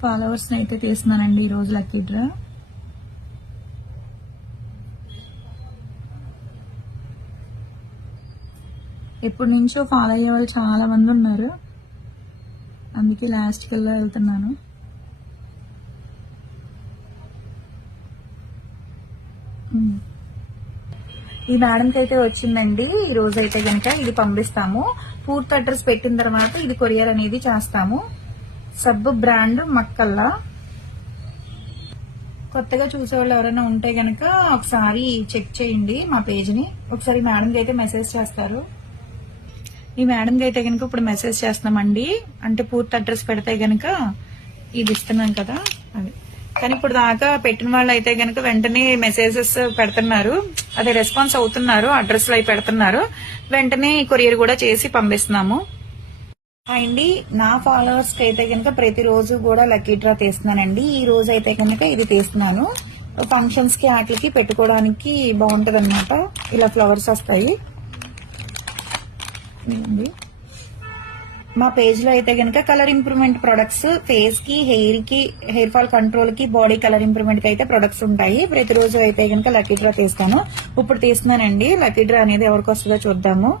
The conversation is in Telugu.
ఫాలోవర్స్ అయితే తీస్తున్నానండి ఈ రోజు లక్కీ డ్రా. ఎప్పటి నుంచో ఫాలో అయ్యే వాళ్ళు చాలా మంది ఉన్నారు, అందుకే లాస్ట్ కల్లా వెళ్తున్నాను. ఈ మేడంకి అయితే వచ్చిందండి ఈ రోజు అయితే కనుక ఇది పంపిస్తాము. పూర్తి అడ్రస్ పెట్టిన తర్వాత ఇది కొరియర్ అనేది చేస్తాము. సబ్బు బ్రాండ్ మక్కల్లా. కొత్తగా చూసేవాళ్ళు ఎవరైనా ఉంటే గనక ఒకసారి చెక్ చేయండి మా పేజ్ని. ఒకసారి మేడంకి అయితే మెసేజ్ చేస్తారు. ఈ మేడంకి అయితే కనుక ఇప్పుడు మెసేజ్ చేస్తున్నామండి, అంటే పూర్తి అడ్రస్ పెడితే గనక ఇది ఇస్తున్నాం కదా అది. కానీ ఇప్పుడు దాకా పెట్టిన వాళ్ళు అయితే గనక వెంటనే మెసేజెస్ పెడుతున్నారు, అదే రెస్పాన్స్ అవుతున్నారు, అడ్రస్ లో పెడుతున్నారు, వెంటనే కొరియర్ కూడా చేసి పంపిస్తున్నాము. అండి నా ఫాలోవర్స్ కి అయితే కనుక ప్రతిరోజు కూడా లక్కీ డ్రా తీస్తున్నానండి. ఈ రోజు అయితే కనుక ఇది తీస్తున్నాను. ఫంక్షన్స్ కి వాటికి పెట్టుకోవడానికి బాగుంటది అనమాట. ఇలా ఫ్లవర్స్ వస్తాయి. మా పేజ్ లో అయితే కనుక కలర్ ఇంప్రూవ్మెంట్ ప్రొడక్ట్స్, ఫేస్ కి, హెయిర్ ఫాల్ కంట్రోల్ కి, బాడీ కలర్ ఇంప్రూవ్మెంట్ కి అయితే ప్రొడక్ట్స్ ఉంటాయి. ప్రతిరోజు అయితే కనుక లక్కీ డ్రా తీస్తాను. ఇప్పుడు తీస్తున్నానండి. లక్కీ డ్రా అనేది ఎవరికి వస్తుందో చూద్దాము.